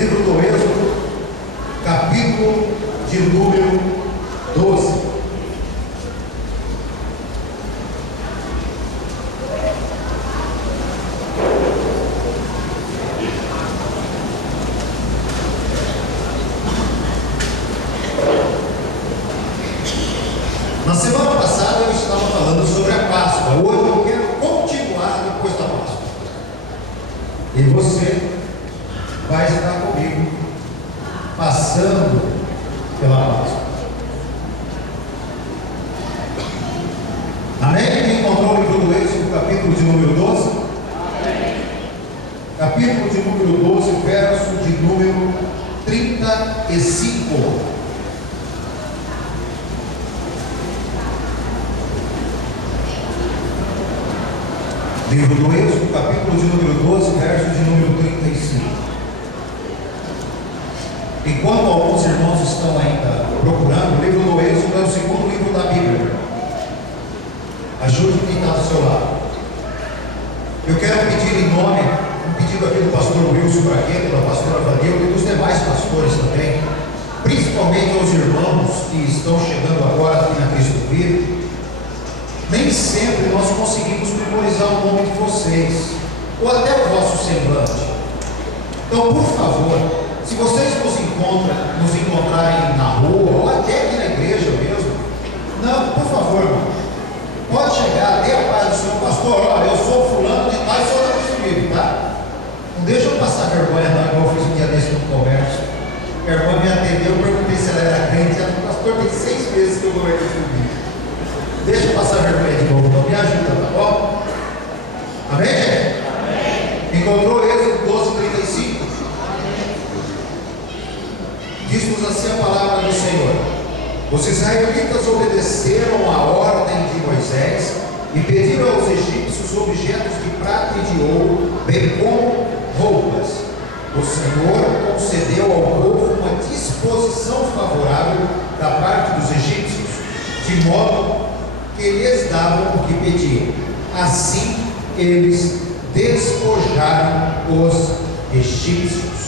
Livro do Êxodo, capítulo de número 12. Na semana passada eu estava falando sobre a Páscoa. Hoje eu quero continuar depois da Páscoa. E você vai estar comigo passando pela Páscoa. Amém? Quem encontrou o livro do Êxodo, capítulo de número 12? Amém. Capítulo de número 12, verso de número 35. Livro do Êxodo, capítulo de número 12, verso de número 35. Enquanto alguns irmãos estão ainda procurando, o livro do Êxodo é o segundo livro da Bíblia. Ajude quem está do seu lado. Eu quero pedir em nome, um pedido aqui do pastor Wilson Braqueto, da pastora Vanilda e dos demais pastores também, principalmente aos irmãos que estão chegando agora aqui na Cristo Vivo. Nem sempre nós conseguimos memorizar o nome de vocês, ou até o vosso semblante. Então, por favor, se vocês nos encontrarem na rua, ou até aqui na igreja mesmo, não, por favor, irmão, pode chegar até a paz do Senhor, pastor, olha, eu sou fulano de tal e sou da Cristo Vivo, tá? Não deixa eu passar vergonha, não, igual eu fiz um dia desse no comércio. A irmã me atendeu, eu perguntei se ela era crente, ela falou, pastor, tem 6 meses que eu vou ver Cristo Vivo. Deixa eu passar vergonha de novo, então me ajuda, tá bom? Amém, gente? Amém. Encontrou Êxodo 12, 35? Diz-nos assim a palavra do Senhor: os israelitas obedeceram a ordem de Moisés e pediram aos egípcios objetos de prata e de ouro, bem como roupas. O Senhor concedeu ao povo uma disposição favorável da parte dos egípcios, de modo que lhes davam o que pediam. Assim eles despojaram os egípcios.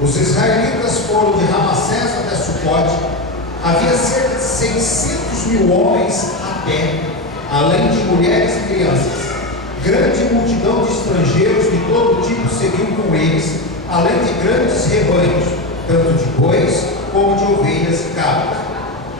Os israelitas foram de Ramassés até Sucote. Havia cerca de 600 mil homens a pé, além de mulheres e crianças. Grande multidão de estrangeiros de todo tipo seguiu com eles, além de grandes rebanhos, tanto de bois como de ovelhas e cabras.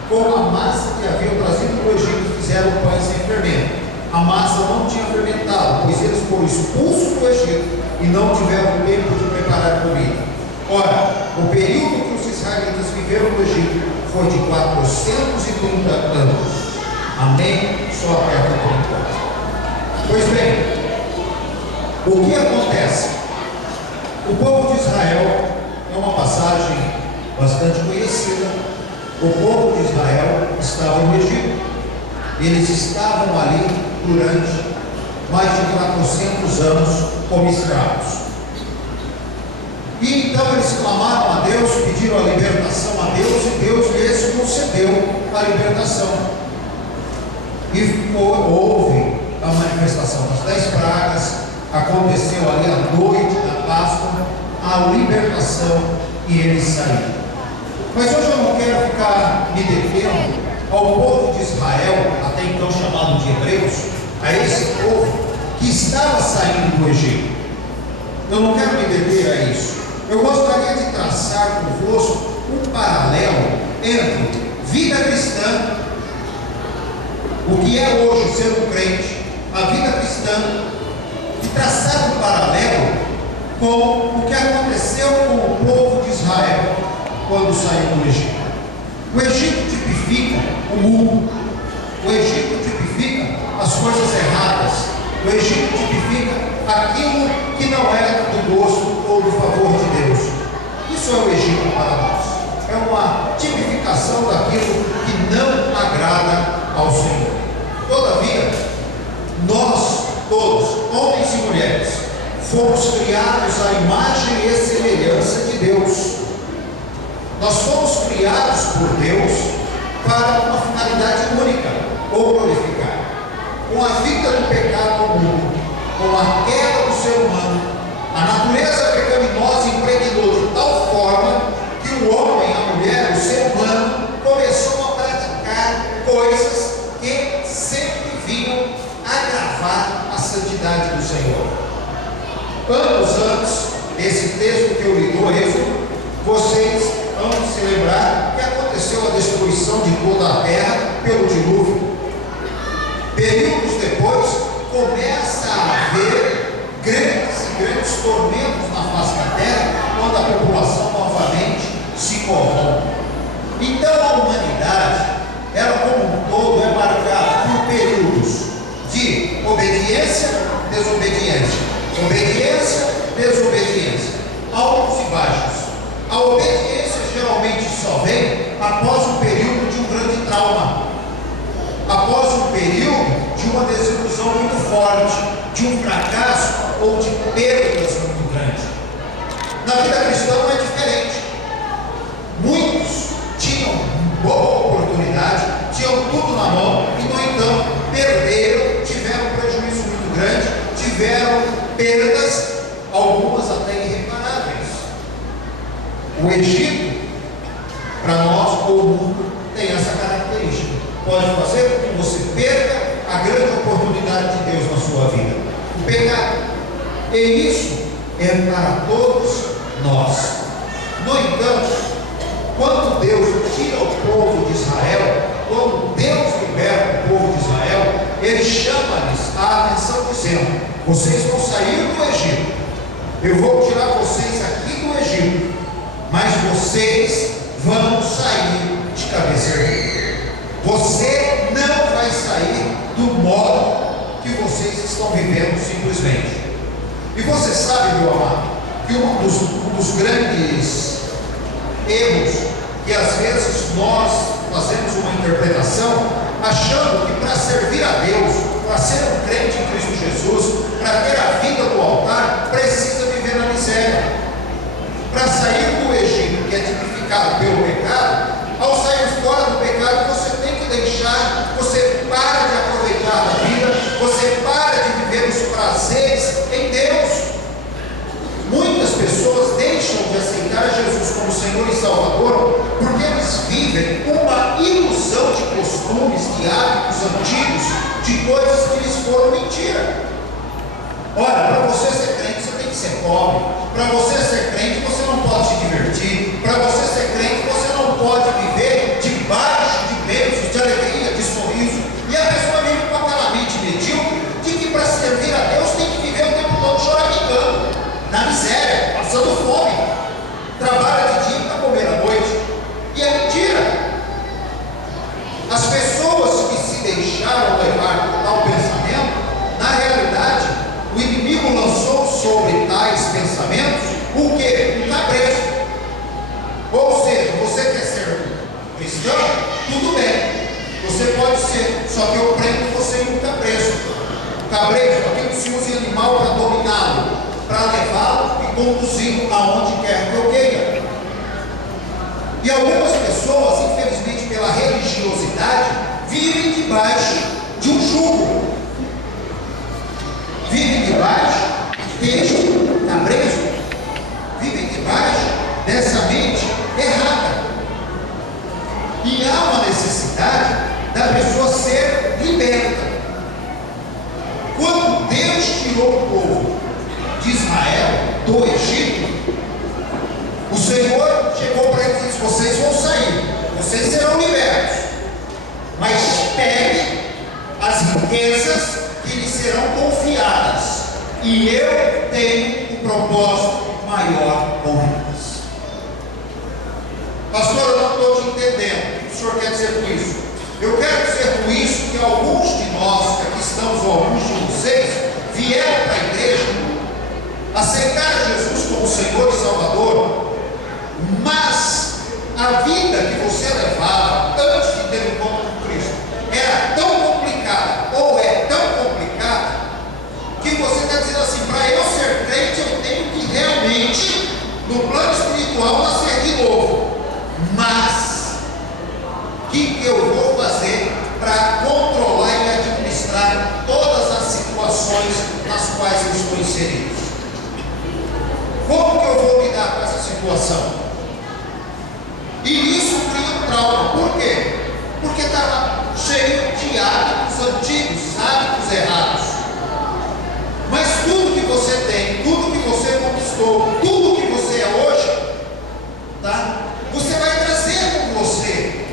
Com a massa que haviam trazido do Egito, fizeram pães sem fermento. A massa não tinha fermentado, pois eles foram expulsos do Egito e não tiveram tempo de preparar comida. Ora, o período que os israelitas viveram no Egito foi de 430 anos. Amém? Só aperta por enquanto. Pois bem, o que acontece? O povo de Israel é uma passagem bastante conhecida. O povo de Israel estava no Egito. Eles estavam ali durante mais de 400 anos como escravos. E então eles clamaram a Deus, pediram a libertação a Deus, e Deus lhes concedeu a libertação. E houve a manifestação das 10 pragas, aconteceu ali a noite da Páscoa, a libertação, e eles saíram. Mas hoje eu não quero ficar me detendo ao povo de Israel, até então chamado de Hebreus, a esse povo que estava saindo do Egito. Eu não quero me deter a isso. Eu gostaria de traçar convosco um paralelo entre vida cristã, o que é hoje ser um crente, a vida cristã, e traçar um paralelo com o que aconteceu com o povo de Israel quando saiu do Egito. O Egito tipifica o mundo. O Egito tipifica as coisas erradas. O Egito tipifica aquilo que não é do gosto ou do favor de Deus. Isso é o Egito para nós. É uma tipificação daquilo que não agrada ao Senhor. Todavia, nós todos, homens e mulheres, fomos criados à imagem e semelhança de Deus. Nós fomos criados por Deus para uma finalidade única, ou glorificar. Com a vida do pecado no mundo, com a queda do ser humano, a natureza pecaminosa impregnou de tal Na vida cristã não é diferente. Muitos tinham boa oportunidade, tinham tudo na mão e, no entanto, perderam, tiveram um prejuízo muito grande, tiveram perdas, algumas até irreparáveis. O Egito, para nós, ou o mundo, tem essa característica. Pode fazer com que você perca a grande oportunidade de Deus na sua vida, o pecado. E isso é para todos nós. No entanto, quando Deus tira o povo de Israel, quando Deus liberta o povo de Israel, Ele chama-lhes a atenção dizendo: vocês vão sair do Egito, eu vou tirar vocês aqui do Egito, mas vocês vão sair de cabeça erguida. Você não vai sair do modo que vocês estão vivendo simplesmente. E você sabe, meu amado, que um dos grandes erros que às vezes nós fazemos uma interpretação achando que para servir a Deus, para ser um crente em Cristo Jesus, para ter a vida do altar, precisa viver na miséria. Para sair do Egito, que é tipificado pelo pecado, ao sair fora do pecado, você tem que deixar, você para de aproveitar a vida, você para de viver os prazeres em Deus. Muitas pessoas deixam de aceitar Jesus como Senhor e Salvador porque eles vivem uma ilusão de costumes, de hábitos antigos, de coisas que lhes foram mentira. Ora, para você ser crente, você tem que ser pobre. Para você ser crente, você não pode se divertir. Para você ser crente, você não pode viver debaixo de bênçãos, de alegria, de sorriso. E a pessoa vive com aquela mente medíocre de que para servir a Deus tem que viver o tempo todo choramingando, na miséria, passando fome, trabalha de dia para comer à noite. E é mentira. As pessoas que se deixaram levar ao pensamento, na realidade, o inimigo lançou sobre tais pensamentos o que? Um cabresto. Ou seja, você quer ser cristão? Tudo bem, você pode ser, só que eu prendo você em um cabresto. Cabresto, aquilo que se usa em animal para dominá-lo, para levá-lo e conduzi-lo aonde quer que eu queira. E algumas pessoas, infelizmente pela religiosidade, vivem debaixo de um jugo, vivem debaixo deste cabresto, vivem debaixo dessa mente errada. E há uma necessidade da pessoa ser liberta. Quando Deus tirou o povo de Israel do Egito, o Senhor chegou para eles e disse: vocês vão sair, vocês serão libertos, mas peguem as riquezas que lhes serão confiadas, e eu tenho um propósito maior com eles. Pastor, eu não estou te entendendo. O que o senhor quer dizer com isso? Eu quero dizer com isso que alguns de nós que aqui estamos, ou alguns de vocês, vieram para a igreja, aceitaram Jesus como Senhor e Salvador, mas a vida que você levava antes de ter um encontro com Cristo era tão complicada, ou é tão complicada, que você está dizendo assim: para eu ser crente eu tenho que realmente, no plano espiritual, nascer de novo. Mas o que eu vou fazer para controlar e administrar todas as situações nas quais eu estou inserido? Como que eu vou lidar com essa situação? E isso cria um trauma. Por quê? Porque estava cheio de hábitos antigos, hábitos errados. Mas tudo que você tem, tudo que você conquistou, tudo que você é hoje, tá? Você vai trazer com você.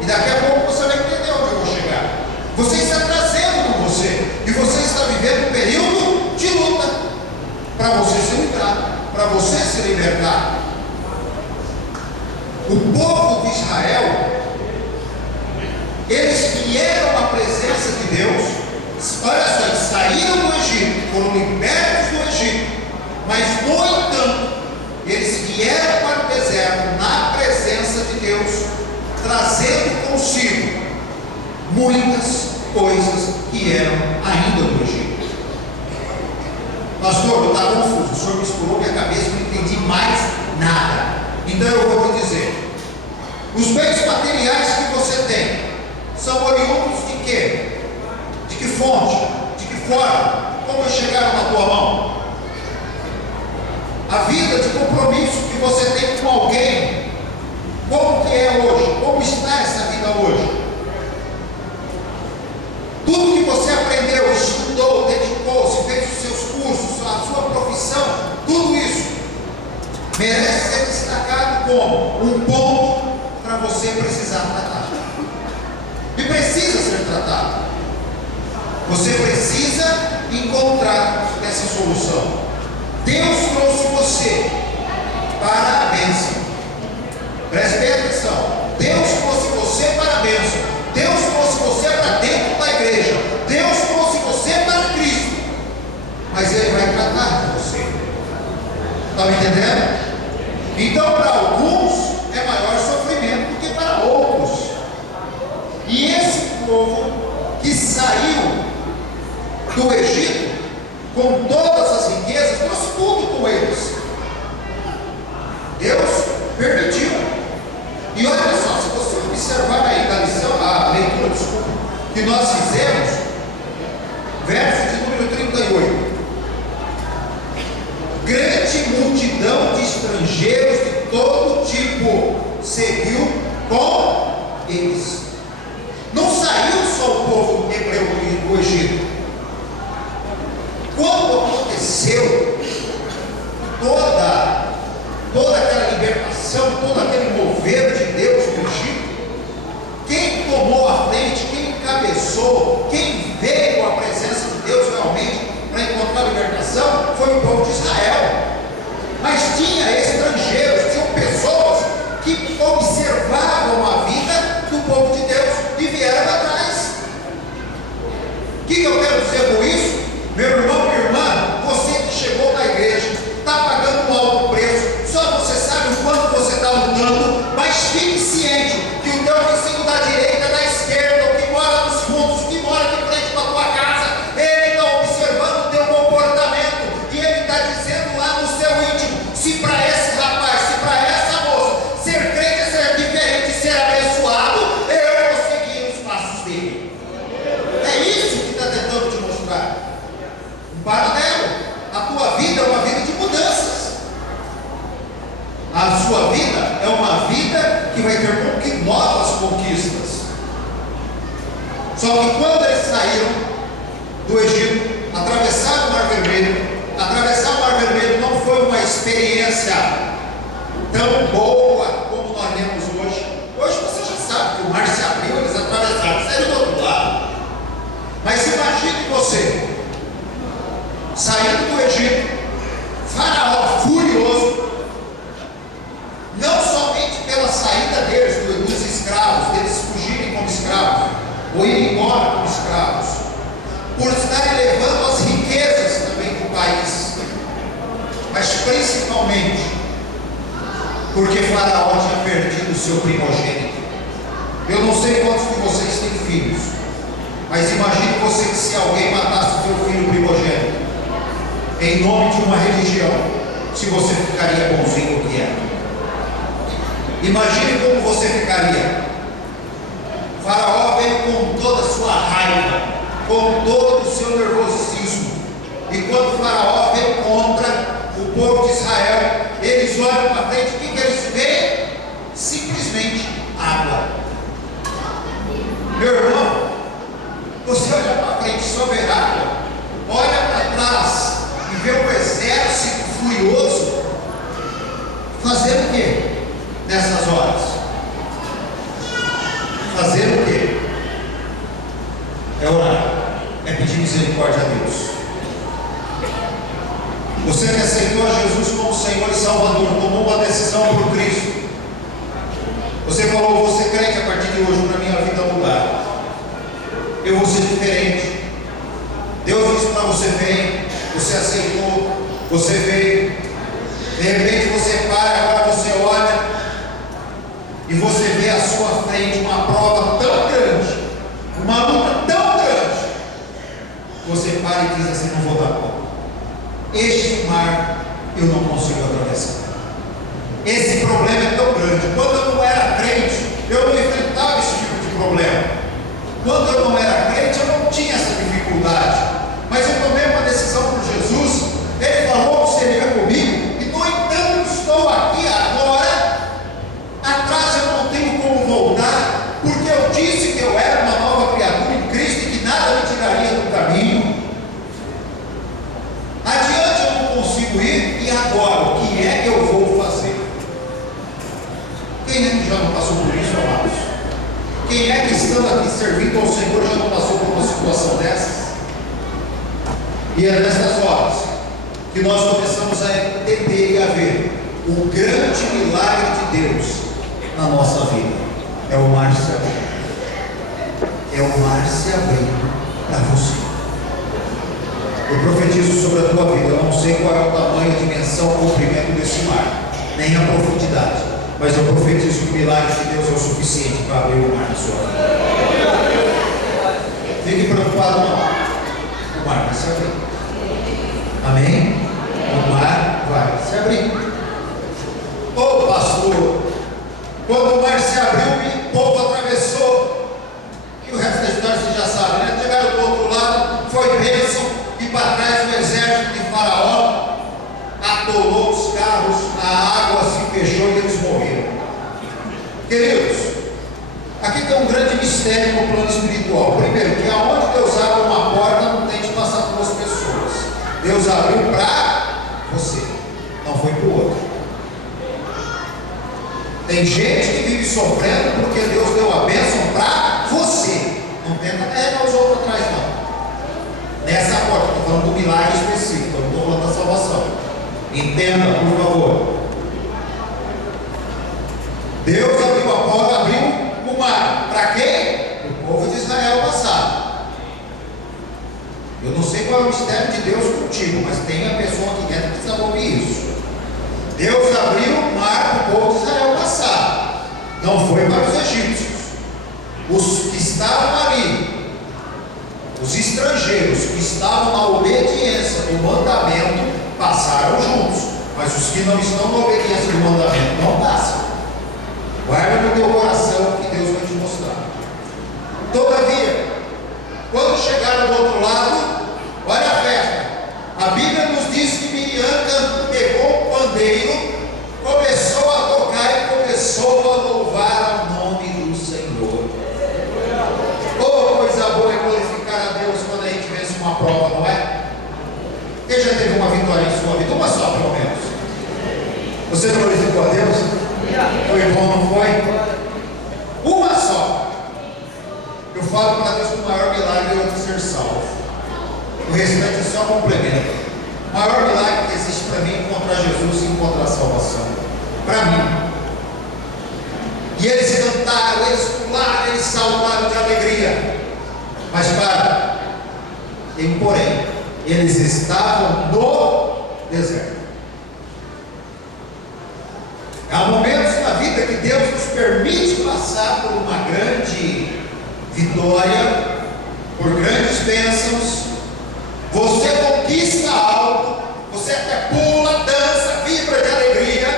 E daqui a pouco você vai entender onde eu vou chegar. Você está trazendo com você. E você está vivendo um período de luta para você se livrar, para você se libertar. O povo de Israel, eles vieram à presença de Deus. Olha só, eles saíram do Egito, foram libertos do Egito, mas no entanto, eles vieram para o deserto na presença de Deus, trazendo consigo muitas coisas que eram ainda do Egito. Pastor, eu estava confuso, o senhor misturou minha cabeça, não entendi de mais nada. Então eu vou te dizer: os bens materiais que você tem são oriundos de quê? De que fonte? De que forma? Como chegaram na tua mão? A vida de compromisso que você tem com alguém, como que é hoje? Como está essa vida hoje? Tudo que você aprendeu, estudou, dedicou-se, fez os seus cursos, a sua profissão, tudo isso merece ser destacado como um ponto para você precisar tratar. E precisa ser tratado. Você precisa encontrar essa solução. Deus trouxe você para a bênção. Preste bem atenção. Deus trouxe você para a bênção. Deus trouxe você para dentro da igreja. Deus trouxe você para Cristo. Mas Ele vai tratar de você. Está me entendendo? Então, para alguns é maior sofrimento do que para outros. E esse povo que saiu do Egito com todas as riquezas, trouxe tudo com eles. Deus permitiu. E olha só, se você observar aí da lição, a leitura, desculpa, que nós fizemos, verso de número 38. Grande multidão de estrangeiros de todo tipo seguiu com eles. Não saiu só o povo hebreu do Egito. Quando aconteceu toda aquela libertação, todo aquele mover de Deus no Egito, quem tomou a frente, quem encabeçou, quem veio à presença de Deus realmente para encontrar a libertação, foi o povo de Israel. Mas tinha estrangeiros, tinham pessoas que observavam a vida do povo de Deus e vieram atrás. O que eu quero dizer com isso? Meu irmão, minha irmã, você que chegou na igreja, está pagando um alto preço, só você sabe o quanto você está lutando, mas fique ciente que o teu vizinho da direita, da esquerda, o que mora nos fundos, o que mora de frente para a tua casa, ele está observando o teu comportamento e ele está dizendo lá no seu íntimo: se para esse rapaz, se para essa moça, ser crente é ser diferente, ser abençoado, eu vou seguir os passos dele. É isso que está tentando te mostrar. Paralelo, a tua vida é uma vida de mudanças. A sua vida é uma vida que vai ter novas conquistas. Só que quando eles saíram do Egito, atravessaram o Mar Vermelho, atravessar o Mar Vermelho não foi uma experiência tão boa como nós lemos hoje. Hoje você já sabe que o mar se abriu, eles atravessaram, saíram do outro lado. Mas imagine você saindo do Egito, Faraó furioso, não somente pela saída deles, dos escravos, deles fugirem como escravos, ou irem embora como escravos, por estarem levando as riquezas também do país, mas principalmente porque Faraó tinha perdido o seu primogênito. Eu não sei quantos de vocês têm filhos, mas imagine você que se alguém matasse o seu filho primogênito, em nome de uma religião, se você ficaria bonzinho o que é. Imagine como você ficaria. Faraó veio com toda a sua raiva, com todo o seu nervosismo, e quando Faraó veio contra o povo de Israel, eles olham para frente, o que eles veem? Simplesmente água. Meu irmão, você olha para frente e só vê água, olha para trás e vê um exército furioso, fazer o que nessas horas? Fazer o que? É orar, é pedir misericórdia a Deus. Você que aceitou a Jesus como Senhor e Salvador, tomou uma decisão por Cristo, você falou: você crente, a partir de hoje para minha vida mudar, eu vou ser diferente. Deus disse para você: vem. Você aceitou, você veio, de repente você para, agora você olha e você vê à sua frente uma prova tão grande, uma luta tão grande, você para e diz assim: não vou dar conta. Este mar eu não consigo atravessar. Esse problema é tão grande. Quando eu não era crente, eu não enfrentava esse tipo de problema. Quando eu não era crente, eu não tinha essa dificuldade. Mas eu tomei uma decisão por Jesus. Ele falou que seria comigo, e no entanto estou aqui agora. Atrás eu não tenho como voltar, porque eu disse que eu era uma nova criatura em Cristo e que nada me tiraria do caminho. Adiante eu não consigo ir, e agora o que é que eu vou fazer? Quem é que já não passou por isso, amados? Quem é que estando aqui servindo ao Senhor já não passou por uma situação dessas? E é nessas horas que nós começamos a entender e a ver o grande milagre de Deus na nossa vida. É o mar se abrindo. É o mar se abrindo para você. Eu profetizo sobre a tua vida. Eu não sei qual é o tamanho, a dimensão, o comprimento desse mar, nem a profundidade, mas eu profetizo que o milagre de Deus é o suficiente para abrir o mar na sua vida. Fique preocupado não. O mar vai se abrir. Amém? O mar vai se abrir. Ô pastor, quando o mar se abriu, o povo atravessou, e o resto da história você já sabe, né? Chegaram do outro lado, foi bênção, e para trás o exército de Faraó atolou os carros, a água se fechou e eles morreram. Queridos, aqui tem um grande mistério no plano espiritual. Primeiro, que aonde Deus abre uma porta, não tem de passar por duas pessoas. Deus abriu para você, não foi para o outro. Tem gente que vive sofrendo porque Deus deu a bênção para você. Não tenta carregar os outros atrás, não. Nessa porta, estou falando do milagre específico, eu não estou falando da salvação. Entenda, por favor. Deus abriu a porta, abriu o mar. Para quê? Para o povo de Israel passar. Eu não sei qual é o mistério de Deus contigo, mas tem a pessoa aqui dentro que precisa ouvir isso. Deus abriu o mar para o povo de Israel passar. Não foi para os egípcios. Os que estavam ali, os estrangeiros que estavam na obediência do mandamento, passaram juntos. Mas os que não estão na obediência do mandamento não passam. Guarda no teu coração que Deus vai te mostrar. Todavia, quando chegaram do outro lado, olha a festa. A Bíblia nos diz que Miriam pegou o pandeiro, começou a tocar e começou a louvar o nome do Senhor. Oh, coisa boa é glorificar a Deus quando a gente vence uma prova, não é? Quem já teve uma vitória em sua vida? Uma só, pelo menos. Você glorificou a Deus? Foi bom, não foi? Uma só. Eu falo para Deus que o maior milagre é eu ser salvo. O restante é só complemento. O maior milagre que existe para mim é encontrar Jesus e encontrar a salvação. Para mim. E eles cantaram, eles pularam, eles saltaram de alegria. Mas para, tem um porém. Eles estavam no deserto. Há momentos na vida que Deus nos permite passar por uma grande vitória, por grandes bênçãos. Você conquista algo, você até pula, dança, vibra de alegria.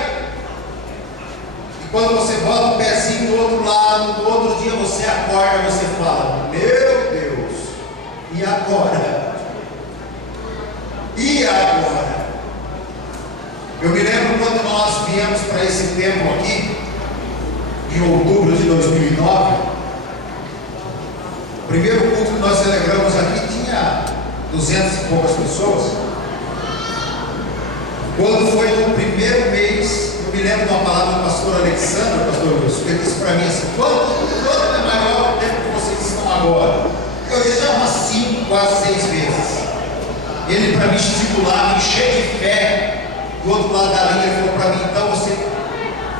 E quando você bota o pezinho do outro lado, no outro dia você acorda, você fala: meu Deus, e agora? E agora? Eu me lembro quando nós viemos para esse templo aqui, em outubro de 2009, o primeiro culto que nós celebramos aqui tinha 200 e poucas pessoas. Quando foi no primeiro mês, eu me lembro de uma palavra do pastor Alexandre, pastor Wilson, que ele disse para mim assim: quanto é maior o tempo que vocês estão agora? Eu disse: já umas 5, quase 6 vezes. Ele, para me estimular, me encher de fé, do outro lado da linha, ele falou para mim: então você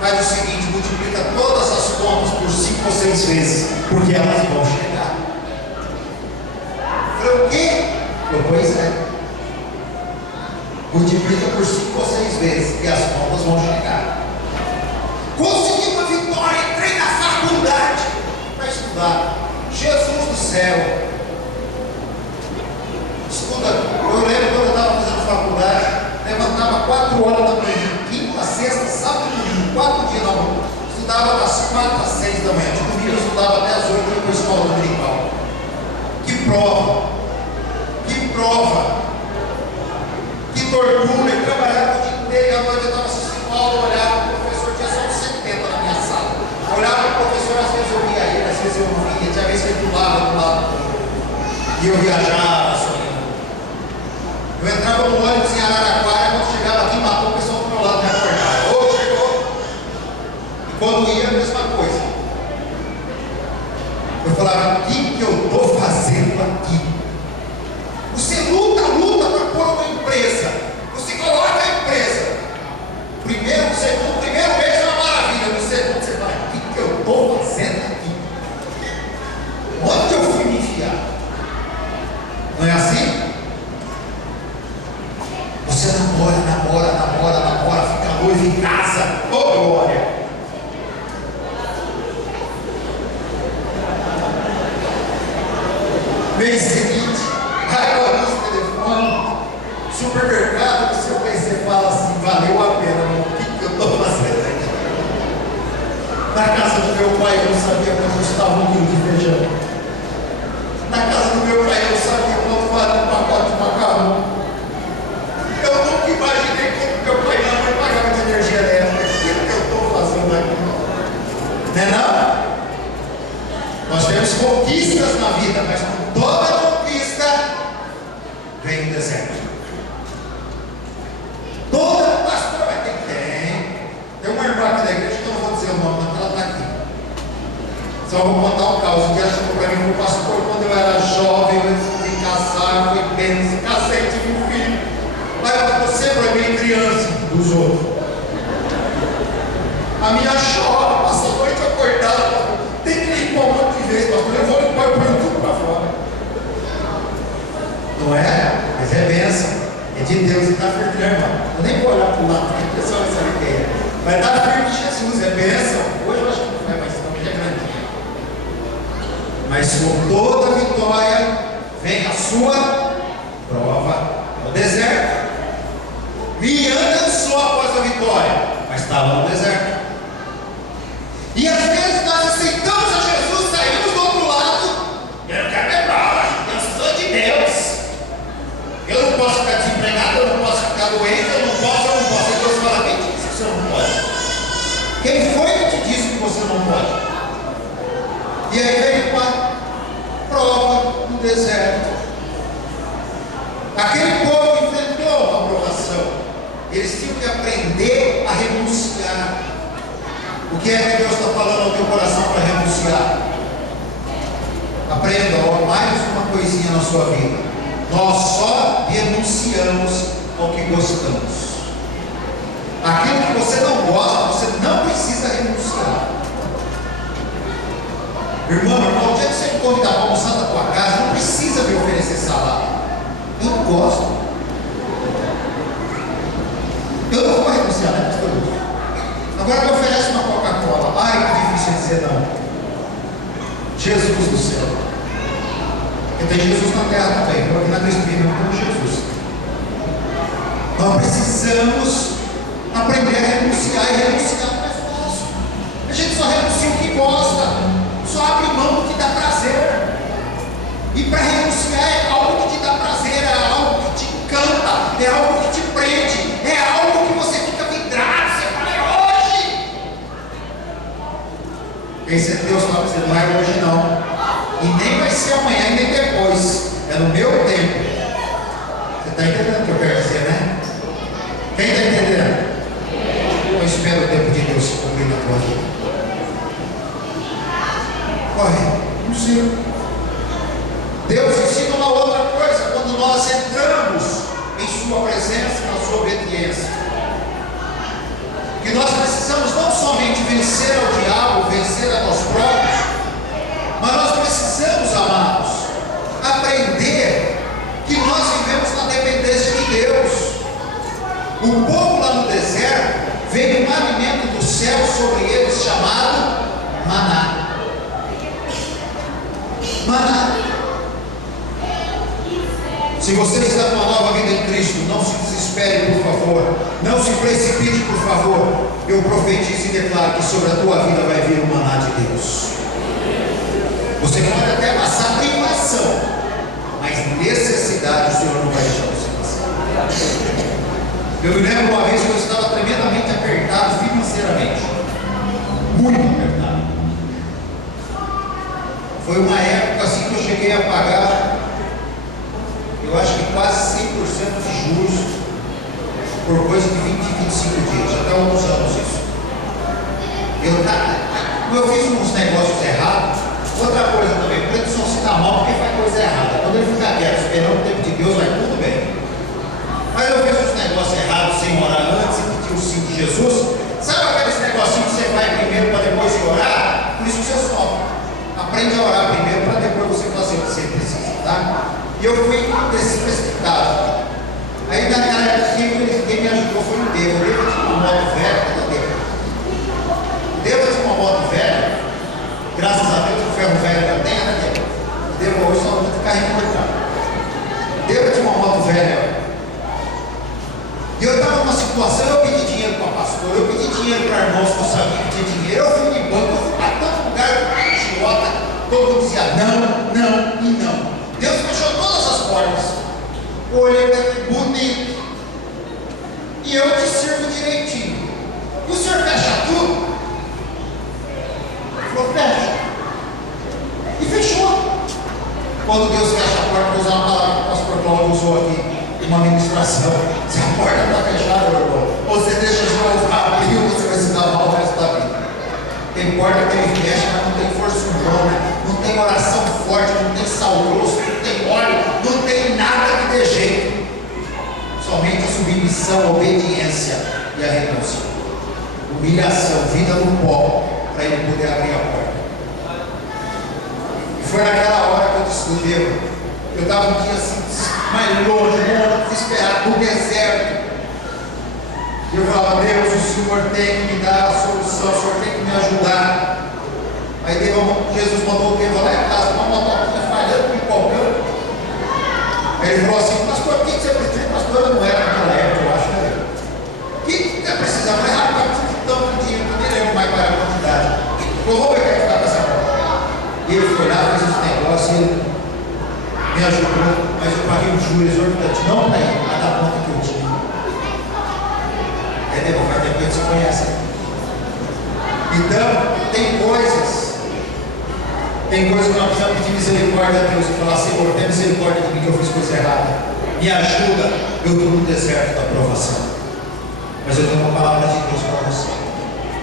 faz o seguinte, multiplica todas as contas por 5 ou 6 vezes, porque elas vão chegar. Eu falei: o quê? Eu: pois é, multiplica por 5 ou 6 vezes e as contas vão chegar. Consegui uma vitória, entrei na faculdade para estudar. Jesus do céu. Escuta, eu lembro quando eu estava fazendo faculdade, levantava 4 horas estudava das 4 às 6 da manhã, de domingo eu estudava até as 8 e ia para a escola dominical. Que prova! Que prova! Que tortura! Eu trabalhava o dia inteiro e à noite eu estava assistindo aula, eu olhava, o professor tinha só uns 70 na minha sala. Eu olhava para o professor, às vezes eu via ele, às vezes eu não via, tinha vezes que ele pulava do lado e eu viajava sonhando. Eu entrava no ônibus em Araraquara, quando chegava aqui, matou o pessoal do meu lado, me acordava. Ô, chegou! E quando ia, a mesma coisa. Eu falava, o que eu estou fazendo aqui? Você luta para pôr uma empresa. Você coloca a empresa. Primeiro, segundo, primeiro mês é uma maravilha. No segundo, você fala, o que eu estou fazendo aqui? Onde eu fui me enfiar? Não é assim? Você namora, fica noivo em casa. Oh, glória! Mês seguinte, agora no telefone, supermercado, no seu PC fala assim, valeu a pena, irmão. O que eu estou fazendo aqui? Na casa do meu pai eu não sabia quanto custava um quilo de feijão. Na casa do meu pai eu não sabia quanto vale um pacote de macarrão. Eu nunca imaginei como meu pai e minha mãe pagavam de energia elétrica. O que eu estou fazendo aqui? Não é não? Nós temos conquistas na vida, mas com toda conquista vem um deserto. Toda pastora vai ter que ter. Tem uma irmã aqui da igreja que eu não vou dizer o nome, mas ela está aqui. Só vou contar um caso que ela chegou para mim como pastor quando eu era jovem, eu fui casar, fui bem, casei, tive um filho. Mas você para mim criança dos outros. A minha chora, passa a noite acordada, tem que limpar um monte de vezes, pastor. Eu vou limpar e põe tudo para fora. Não é? Mas é bênção. É de Deus e está firme, irmão. Eu nem vou olhar para o lado, porque o pessoal vai saber quem é. Mas está firme de Jesus, é bênção. Hoje eu acho que não vai, mas não é grandinha. Mas com toda vitória vem a sua prova. No deserto. Miriam dançou após a vitória, mas estava no deserto. E às vezes nós aceitamos a Jesus, saímos do outro lado. Eu não quero ver prova, eu sou de Deus. Eu não posso ficar desempregado, eu não posso ficar doente, eu não posso. E Deus fala, quem te disse que você não pode? Quem foi que te disse que você não pode? E aí vem uma prova no deserto. Aquele povo enfrentou a provação. Eles tinham que aprender a renunciar. O que é que Deus está falando ao teu coração para renunciar? Aprenda, ó, mais uma coisinha na sua vida. Nós só renunciamos ao que gostamos. Aquilo que você não gosta, você não precisa renunciar. Irmão, o dia que você me convidar para almoçar na tua casa, não precisa me oferecer salada. Eu não gosto. Eu não vou renunciar, né, pastor? Agora me oferece uma Coca-Cola. Ai, que difícil dizer não. Jesus do céu. Porque tem Jesus na terra também. Eu aqui na Cristo vivo como Jesus. Nós precisamos aprender a renunciar. E renunciar não é fácil. A gente só renuncia o que gosta. Só abre mão do que dá prazer. E para renunciar é algo que te dá prazer, é algo que te encanta, é algo que te prende, é algo que você fica vidrado, você fala, é hoje. Esse Deus fala para você, não é hoje não. E nem vai ser amanhã e nem depois. É no meu tempo. Você está entendendo o que eu quero dizer, né? Quem está entendendo? Eu espero o tempo de Deus se cumprir na tua vida. Corre, não sei. Deus ensina uma outra coisa quando nós entramos em sua presença, na sua obediência. Que nós precisamos não somente vencer ao diabo, vencer a nós próprios, mas nós precisamos, amados, aprender que nós vivemos na dependência de Deus. O povo lá no deserto veio um alimento do céu sobre eles chamado maná. Maná. Se você está numa nova vida em Cristo, não se desespere, por favor. Não se precipite, por favor. Eu profetizo e declaro que sobre a tua vida vai vir o maná de Deus. Você pode até passar privação, mas necessidade o Senhor não vai deixar você passar. Eu me lembro uma vez que eu estava tremendamente apertado financeiramente, muito apertado. Foi uma época assim que eu cheguei a pagar, eu acho que quase 100% de juros por coisa de 20, 25 dias, já está alguns anos isso. Eu fiz uns negócios errados. Outra coisa também, o crente só se dá mal porque faz coisa errada. Quando ele fica quieto, esperando o tempo de Deus, vai tudo bem. Mas eu fiz uns negócios errados sem orar antes e pedir o sim de Jesus. Sabe aqueles negocinhos que você vai primeiro para depois orar? Por isso que você sofre. Aprende a orar primeiro para depois você fazer o que você precisa, tá? E eu fui desprecipitado. Aí naquela época quem me ajudou foi o Deus. O Deus tinha uma moto velha, o Deus tinha uma moto velha. Graças a Deus o ferro velho já tem, né? Deus hoje só não ficar reportado. Deus tinha uma moto velha. E eu estava numa situação, eu pedi dinheiro para pastor, eu pedi dinheiro para irmãos que eu sabia que tinha dinheiro, eu fui de banco, eu fui para tanto lugar, idiota, todo mundo dizia não, não e não. Deus fechou todas as portas. Eu olhei para ele bonito. E eu te sirvo direitinho. E o senhor fecha tudo? Ele falou, fecha. E fechou. Quando Deus fecha a porta, vou usar uma palavra que o pastor Cláudio usou aqui. Uma ministração, se a porta está fechada, meu irmão, você deixa o jogo abrir, você vai se dar mal o resto da vida. Tem porta que ele fecha, mas não tem força humana, não tem oração forte, não tem sal grosso, não tem óleo, não tem nada que dê jeito. Somente a submissão, a obediência e a renúncia. Humilhação, vida no pó, para ele poder abrir a porta. E foi naquela hora que eu descobri. Eu estava um dia assim, mais longe, desesperado, no deserto. E eu falava, Deus, o Senhor tem que me dar a solução, o Senhor tem que me ajudar. Aí Jesus mandou o que? Lá em casa, uma motoquinha falhando, pipocando. Aí ele falou assim, pastor, por que você precisa? Pastor, eu não era naquela época, eu acho, né? O que você precisa? Eu falei, rapaz, eu preciso de tanto dinheiro, eu nem lembro mais qual era a quantidade. Ele falou, vou ver quem ficar com essa porta. E ele foi lá, fez esse negócio, ele me ajudou, mas eu paguei um juro exorbitante, não para ele, mas da conta que eu tinha. Entendeu? Vai ter coisa que você conhece. Então, tem coisas que nós precisamos pedir misericórdia a Deus e falar, Senhor, tem misericórdia de mim que eu fiz coisa errada. Me ajuda, eu estou no deserto da provação. Mas eu tenho uma palavra de Deus para você.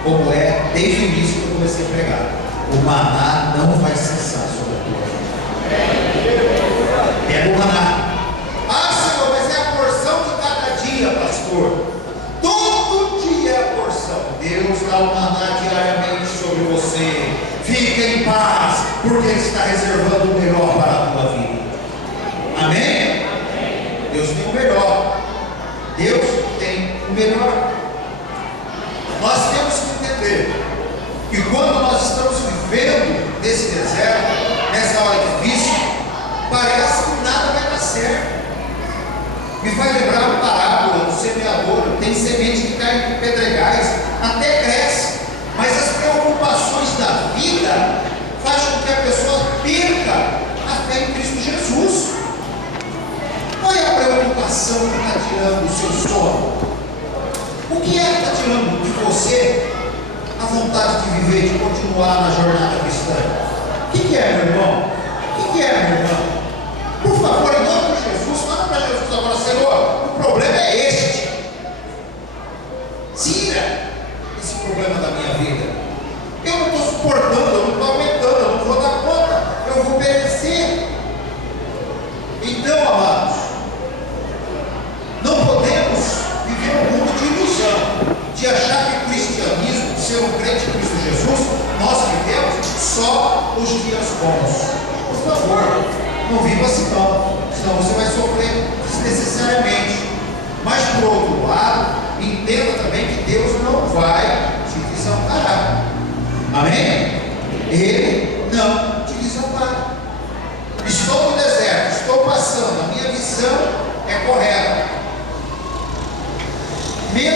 Como é, desde o início que eu comecei a pregar, o maná não vai cessar sobre a tua vida. Pega o maná. Ah, Senhor, mas é a porção de cada dia, pastor. Todo dia é a porção. Deus dá o maná diariamente sobre você. Fique em paz, porque Ele está reservando o melhor para a tua vida. Amém? Deus tem o melhor. Deus tem o melhor. Nós temos que entender que quando nós estamos vivendo nesse deserto, nessa hora difícil, parece que nada vai dar certo. Me faz lembrar a parábola do semeador. Tem semente que cai em pedregais, até cresce, mas as preocupações da vida fazem com que a pessoa perca a fé em Cristo Jesus. Qual é a preocupação que está tirando o seu sono? O que é que está tirando de você a vontade de viver, de continuar na jornada cristã? O que é, meu irmão? O que é, meu irmão? Por favor, em nome de Jesus, fala para Jesus agora, Senhor, o problema é este. Tira esse problema da minha vida. Eu não estou suportando, eu não estou aguentando, eu não vou dar conta, eu vou perecer. Então, amados, não podemos viver um mundo de ilusão, de achar que o cristianismo, de ser um crente em Cristo Jesus, nós vivemos só os dias bons. Por favor, não viva assim não, senão você vai sofrer desnecessariamente. Mas por outro lado, entenda também que Deus não vai te desamparar. Amém? Ele não te desampara. Estou no deserto, estou passando, a minha visão é correta. Mesmo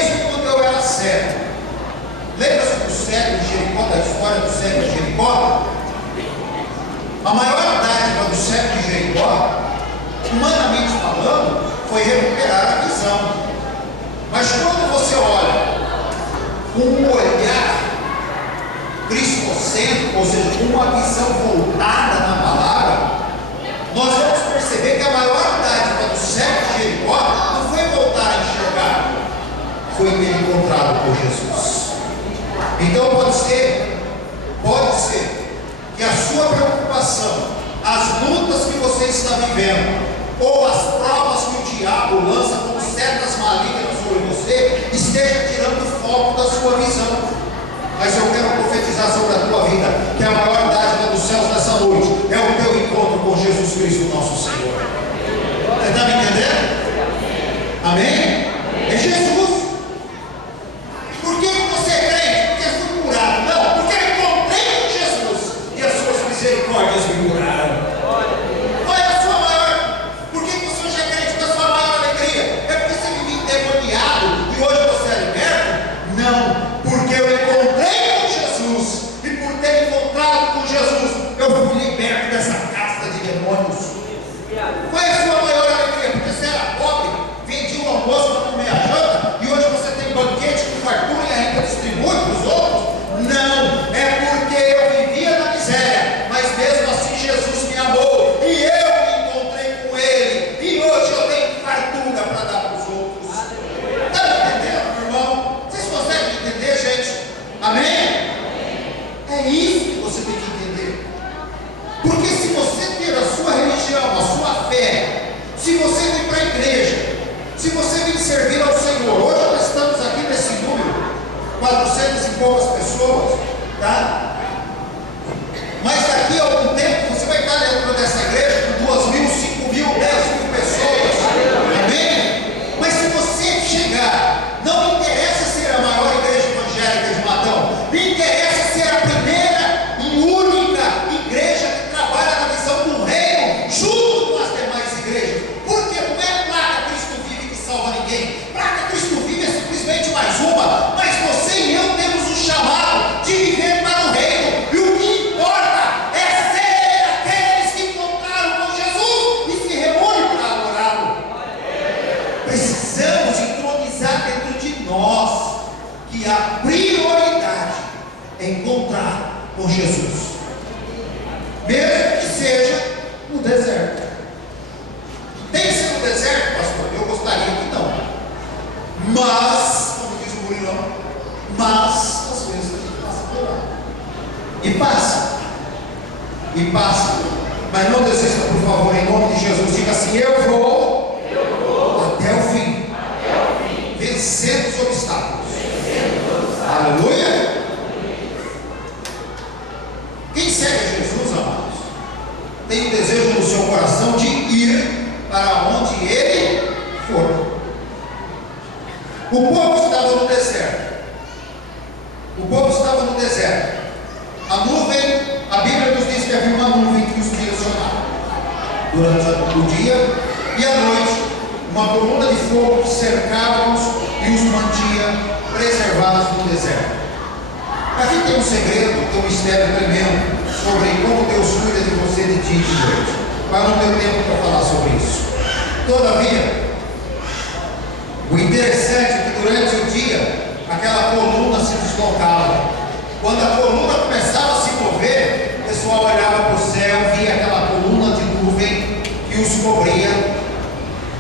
da história do cego de Jericó, a maior dádiva do cego de Jericó, humanamente falando, foi recuperar a visão. Mas quando você olha com um olhar cristocêntrico, ou seja, com uma visão voltada na palavra, nós vamos perceber que a maior dádiva do cego de Jericó não foi voltar a enxergar, foi ter encontrado por Jesus. Então pode ser que a sua preocupação, as lutas que você está vivendo, ou as provas que o diabo lança como setas malignas sobre você, esteja tirando o foco da sua visão. Mas eu quero profetizar sobre a tua vida que a maior dádiva dos céus nessa noite é o teu encontro com Jesus Cristo, nosso Senhor. Você está me entendendo? Amém? É Jesus. Por que você é crente? Porque fui curado. Não, porque eu encontrei com Jesus e as suas misericórdias me curaram. Qual é a sua maior? Por que você hoje é crente? Qual é a sua maior alegria? É porque você vive endemoniado e hoje você é liberto? Não, porque eu encontrei com Jesus e por ter encontrado com Jesus eu fui liberto dessa casta de demônios. Qual é a sua maior alegria? Porque você era pobre, vendia o almoço para comer a janta e hoje você tem banquete com fartura e ainda distribui para os outros? Não, é porque eu vivia na miséria, mas mesmo assim Jesus me amou e eu me encontrei com Ele e hoje eu tenho fartura para dar para os outros. Está me entendendo, irmão? Vocês conseguem entender, gente? Amém? É isso que você tem que entender. Porque se você ter a sua religião, a sua fé, se você vir para a igreja, se você vir servir ao Senhor, hoje nós estamos aqui nesse número, 400 e poucas pessoas, tá? Mas daqui a algum tempo você vai estar dentro dessa igreja com 2.000, 5.000, 10.000 pessoas. Amém? Mas se você chegar, não interessa ser a maior igreja evangélica de Matão, me interessa ser a primeira e única igreja que trabalha na visão do reino, junto com as demais igrejas. Porque não é placa Cristo Vive que salva ninguém. Placa Cristo Vive é simplesmente mais uma, mas você e eu temos o chamado de viver para o reino. E o que importa é ser aqueles que encontraram com Jesus e se reúnem para adorá-lo. Precisamos entronizar dentro de nós que a prioridade é encontrar com Jesus, mesmo que seja no deserto. Tem que ser no deserto, pastor? Eu gostaria que não, mas, como diz o Murilão, mas às vezes a gente passa por lá e passa, mas não desista, por favor, em nome de Jesus. Diga assim: eu vou até o fim, vencendo os obstáculos. Aleluia. Quem segue a Jesus, amados, tem o desejo no seu coração de ir para onde Ele for. O povo estava no deserto. A nuvem, a Bíblia nos diz que havia uma nuvem que os direcionava durante o dia e a noite, uma coluna de fogo que cercava-os e os mantinha preservados no deserto. Aqui tem um segredo, tem um mistério tremendo sobre como Deus cuida de você de dia e de noite. Mas não tenho tempo para falar sobre isso. Todavia, o interessante é que durante o dia aquela coluna se deslocava. Quando a coluna começava a se mover, o pessoal olhava para o céu, via aquela coluna de nuvem que os cobria.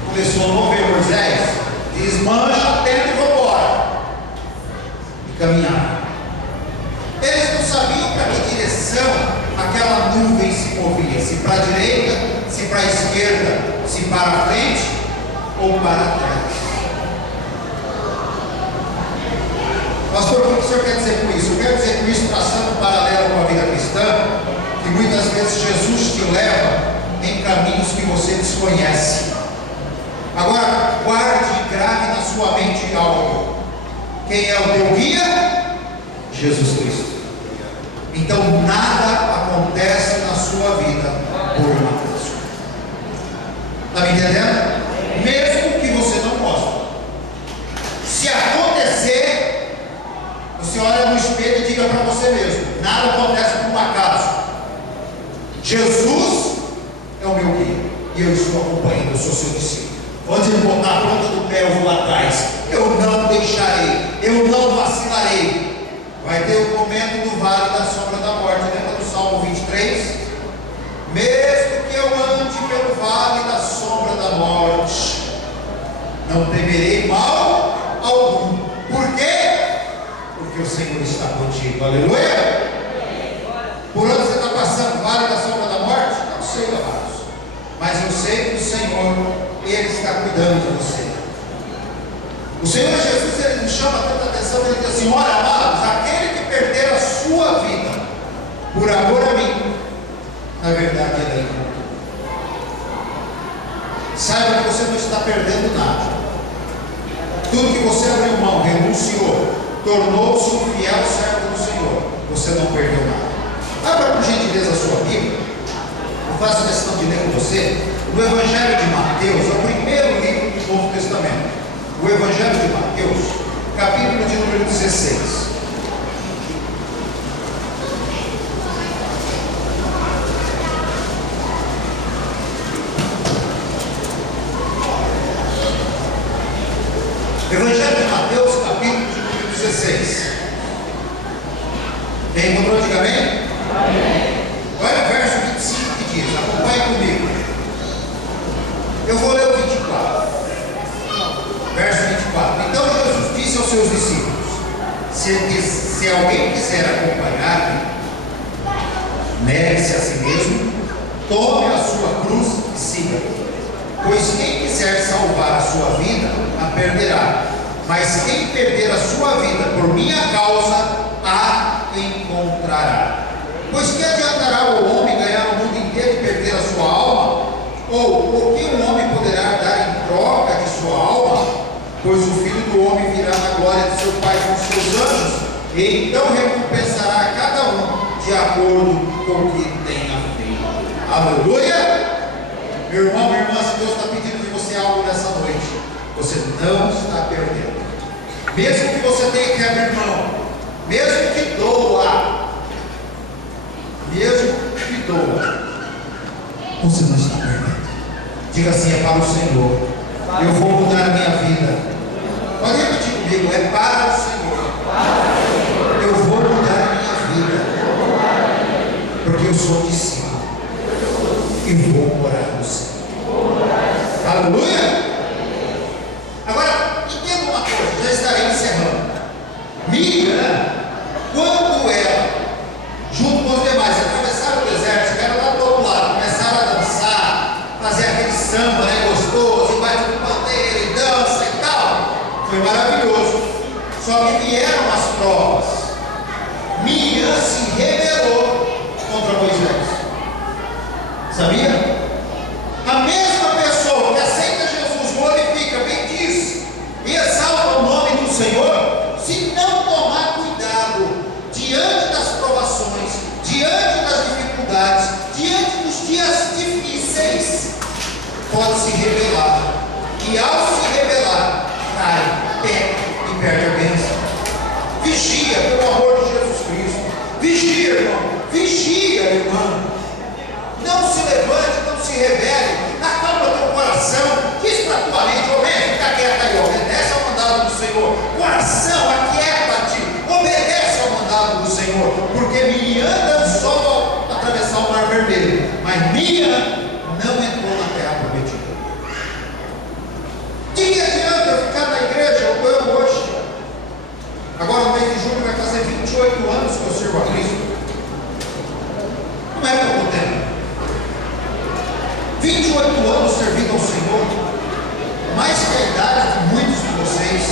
Começou a mover Moisés, desmancha a tenda e vamos embora. E caminhava. Eles não sabiam para que direção aquela nuvem se movia, se para a direita, se para a esquerda, se para a frente ou para trás. Pastor, o que o senhor quer dizer com isso? Eu quero dizer com isso, traçando um paralelo com a vida cristã, que muitas vezes Jesus te leva em caminhos que você desconhece. Agora, guarde e grave na sua mente algo. Quem é o teu guia? Jesus Cristo. Então nada acontece na sua vida por uma acaso. Está me entendendo? Mesmo que você não goste. Se acontecer, você olha no espelho e diga para você mesmo: nada acontece por um acaso. Jesus é o meu guia e eu estou acompanhando, eu sou seu discípulo. Onde ele botar a ponta do pé, eu vou atrás. Eu não deixarei, eu não vacilarei. Vai ter o momento do vale da sombra da morte. Lembra do Salmo 23? Mesmo que eu ande pelo vale da sombra da morte, não temerei mal algum. Por quê? Porque o Senhor está contigo. Aleluia! Por onde você está passando? Vale da sombra da morte? Não sei, amados, mas eu sei que o Senhor, Ele está cuidando de você. O Senhor Jesus, Ele nos chama tanta atenção, Ele diz assim: olha, amados, aquele que perder a sua vida por amor a mim, na verdade Ele encontrou. Saiba que você não está perdendo nada. Tudo que você abriu mão, renunciou, tornou-se um fiel servo do Senhor, você não perdeu nada. Abra por gentileza a sua Bíblia. Eu faço questão de ler com você no Evangelho de Mateus, é o primeiro livro do Novo Testamento. O Evangelho de Mateus, capítulo de número 16. Evangelho de Mateus, capítulo de número 16. Quem encontrou, diga amém? Amém. Olha o verso 25 que diz, acompanhe comigo. Eu vou ler o 24. Verso 24. Então Jesus disse aos seus discípulos: se alguém quiser acompanhar-me, negue-se a si mesmo, tome a sua cruz e siga. Pois quem quiser salvar a sua vida, a perderá. Mas quem perder a sua vida por minha causa, a encontrará. Pois que adiantará o homem ganhar o mundo inteiro e perder a sua alma? Ou o que um homem poderá dar em troca de sua alma? Pois o Filho do Homem virá na glória de seu Pai com seus anjos, e então recompensará a cada um de acordo com o que tenha feito. Aleluia! Meu irmão, minha irmã, se Deus está pedindo de você algo nessa noite, você não está perdendo. Mesmo que você tenha que abrir mão, mesmo que doa, você não está perdendo. Diga assim: é para o Senhor. Eu vou mudar a minha vida. Pode repetir comigo: é para o Senhor. Eu vou mudar a minha vida, porque eu sou discípulo e vou morar no céu. Aleluia! Agora, entenda uma coisa, já estarei encerrando. Miriam, quando ela, junto com os demais, atravessaram o deserto, chegaram lá do outro lado, começaram a dançar, fazer aquele samba, né, gostoso, e bate no pandeiro, e dança e tal. Foi maravilhoso. Só que vieram as provas. Miriam se rebelou contra Moisés. Sabia? A mesma pessoa que aceita Jesus, glorifica, bendiz e exalta o nome do Senhor, se não tomar cuidado diante das provações, diante das dificuldades, diante dos dias difíceis, pode se rebelar, e ao se rebelar, cai, peca e perde a bênção. Vigia, pelo amor de Jesus Cristo. Vigia, irmão. Vigia, irmã. Não se levante, não se rebele. Acalma teu coração. Diz para tua mente: homem, fica quieta aí, obedece ao mandado do Senhor. Coração, aquieta-te, obedece ao mandado do Senhor. Porque Miriam dançou para atravessar o mar vermelho, mas Miriam não entrou na terra prometida. De que adianta eu ficar na igreja? Eu hoje, agora no mês de julho vai fazer 28 anos que eu sirvo a Cristo. Não é pouco tempo. 28 anos servindo ao Senhor, mais que a idade de muitos de vocês.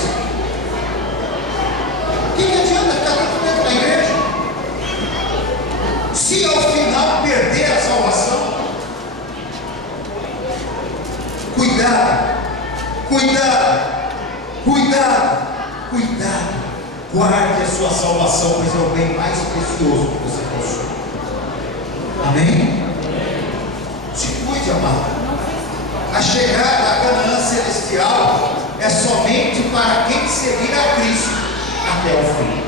O que adianta ficar tanto tempo na igreja, se ao final perder a salvação? Cuidado, cuidado, cuidado, cuidado. Guarde a sua salvação, pois é o bem mais precioso que você possui. Amém? Se cuide, amado. A chegada à Canaã celestial é somente para quem seguir a Cristo até o fim.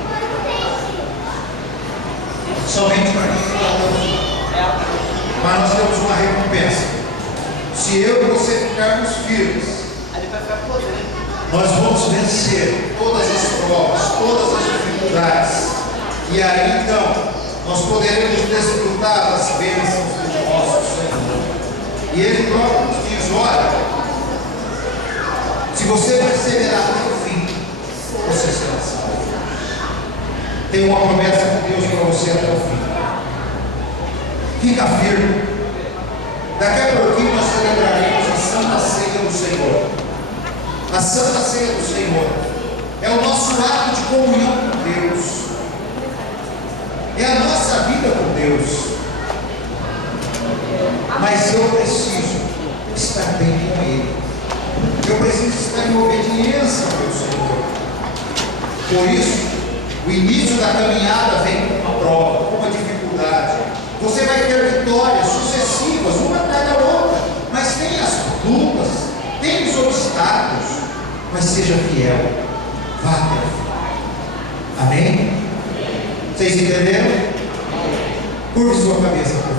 somente para quem fica até o fim. Mas nós temos uma recompensa. Se eu e você ficarmos firmes, nós vamos vencer todas as provas, todas as dificuldades. E aí então, nós poderemos desfrutar das bênçãos do nosso Senhor. E Ele próprio nos diz: olha, se você perseverar até o fim, você será salvo. Tem uma promessa de Deus para você até o fim. Fica firme. Daqui a pouquinho nós celebraremos a Santa Ceia do Senhor. A Santa Ceia do Senhor é o nosso ato de comunhão com Deus. É a nossa vida com Deus. Mas eu preciso estar bem com Ele. Eu preciso estar em obediência ao meu Senhor. Por isso, o início da caminhada vem com uma prova, com uma dificuldade. Você vai ter vitórias sucessivas, uma atrás da outra. Mas tem as lutas, tem os obstáculos. Mas seja fiel. Vá até o fim. Amém? Vocês entenderam? Curve sua cabeça, por favor.